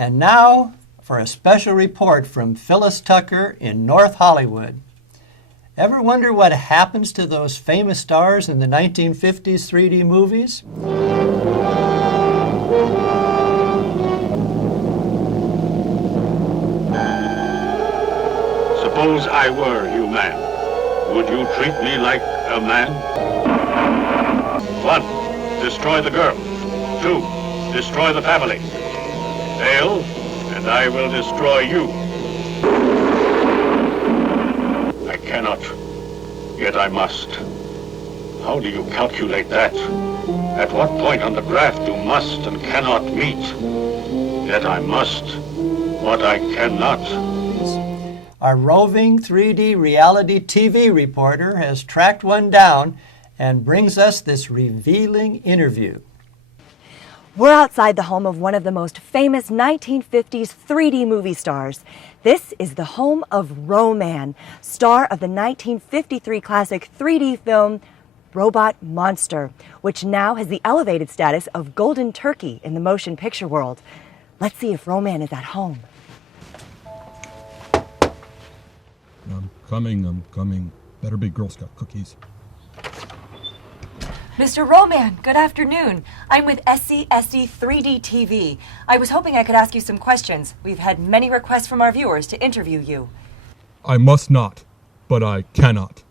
And now for a special report from Phyllis Tucker in North Hollywood. Ever wonder what happens to those famous stars in the 1950s 3D movies? Suppose I were human. Would you treat me like a man? 1. Destroy the girl. 2. Destroy the family. Fail, and I will destroy you. I cannot, yet I must. How do you calculate that? At what point on the graph do must and cannot meet? Yet I must, what I cannot. Our roving 3D reality TV reporter has tracked one down and brings us this revealing interview. We're outside the home of one of the most famous 1950s 3D movie stars. This is the home of Ro-Man, star of the 1953 classic 3D film Robot Monster, which now has the elevated status of Golden Turkey in the motion picture world. Let's see if Ro-Man is at home. I'm coming. Better be Girl Scout cookies. Mr. Ro-Man, good afternoon. I'm with SCSD 3D TV. I was hoping I could ask you some questions. We've had many requests from our viewers to interview you. I must not, but I cannot.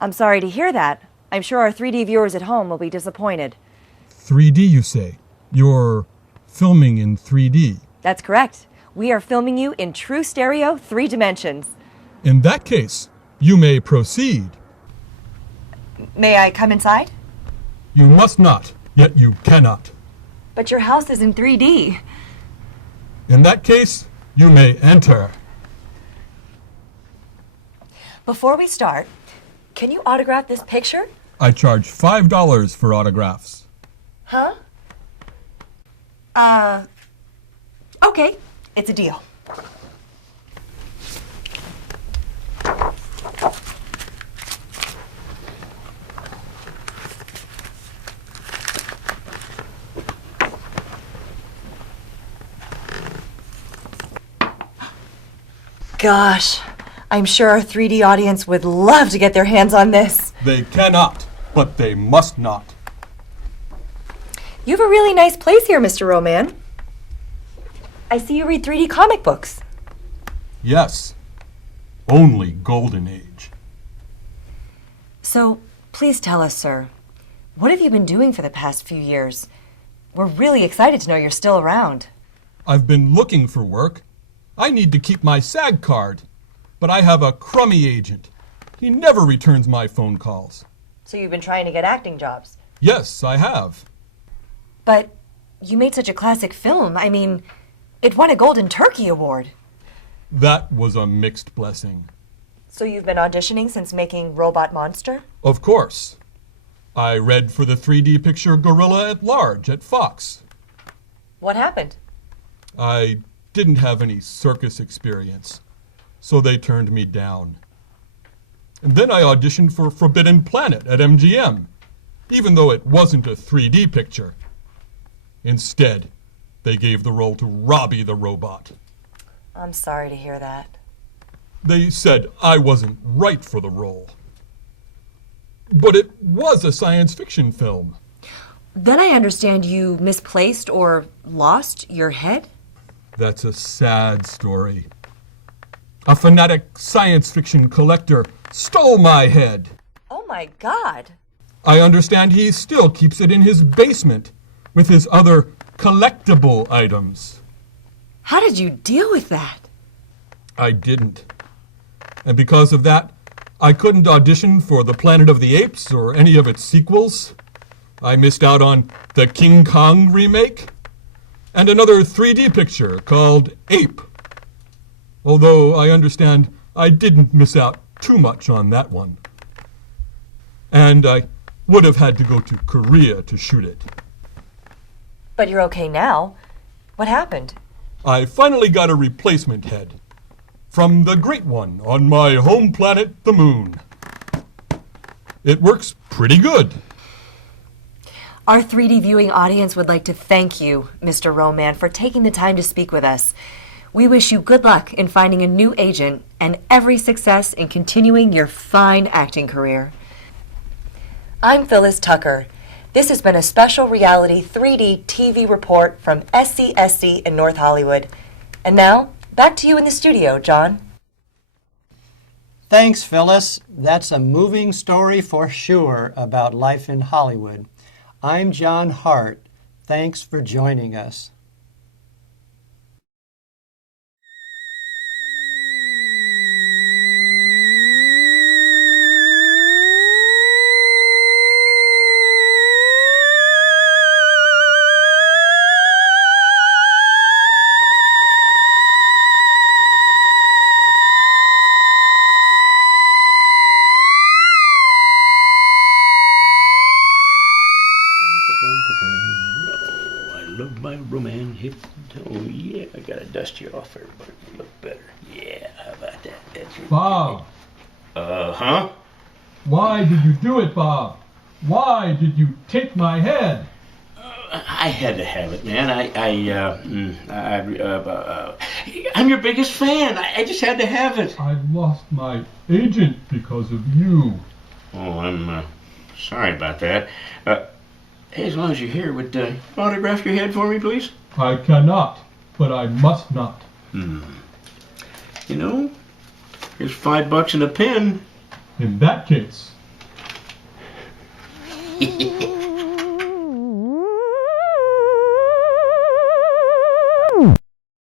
I'm sorry to hear that. I'm sure our 3D viewers at home will be disappointed. 3D, you say? You're filming in 3D? That's correct. We are filming you in true stereo 3 dimensions. In that case, you may proceed. May I come inside? You must not, yet you cannot. But your house is in 3D. In that case, you may enter. Before we start, can you autograph this picture? I charge $5 for autographs. Huh? Okay, it's a deal. Gosh, I'm sure our 3D audience would love to get their hands on this. They cannot, but they must not. You have a really nice place here, Mr. Ro-Man. I see you read 3D comic books. Yes, only Golden Age. So, please tell us, sir, what have you been doing for the past few years? We're really excited to know you're still around. I've been looking for work. I need to keep my SAG card, but I have a crummy agent. He never returns my phone calls. So you've been trying to get acting jobs? Yes, I have. But you made such a classic film. I mean, it won a Golden Turkey Award. That was a mixed blessing. So you've been auditioning since making Robot Monster? Of course. I read for the 3D picture Gorilla at Large at Fox. What happened? I didn't have any circus experience, so they turned me down. And then I auditioned for Forbidden Planet at MGM, even though it wasn't a 3D picture. Instead, they gave the role to Robbie the robot. I'm sorry to hear that. They said I wasn't right for the role. But it was a science fiction film. Then I understand you misplaced or lost your head? That's a sad story. A fanatic science fiction collector stole my head. Oh my God. I understand he still keeps it in his basement with his other collectible items. How did you deal with that? I didn't. And because of that, I couldn't audition for The Planet of the Apes or any of its sequels. I missed out on the King Kong remake and another 3D picture called Ape. Although I understand I didn't miss out too much on that one. And I would have had to go to Korea to shoot it. But you're okay now. What happened? I finally got a replacement head from the great one on my home planet, the moon. It works pretty good. Our 3D viewing audience would like to thank you, Mr. Roman, for taking the time to speak with us. We wish you good luck in finding a new agent and every success in continuing your fine acting career. I'm Phyllis Tucker. This has been a special reality 3D TV report from SCSC in North Hollywood. And now, back to you in the studio, John. Thanks, Phyllis. That's a moving story for sure about life in Hollywood. I'm John Hart. Thanks for joining us. My Roman hip. Oh, yeah, I gotta dust you off, everybody. You look better. Yeah, how about that? That's it. Bob, Huh? why did you do it, Bob? Why did you take my head? I had to have it, man. I'm your biggest fan. I just had to have it. I lost my agent because of you. Oh, I'm sorry about that. Hey, as long as you're here, would you autograph your head for me, please? I cannot, but I must not. You know, here's $5 and a pen. In that case.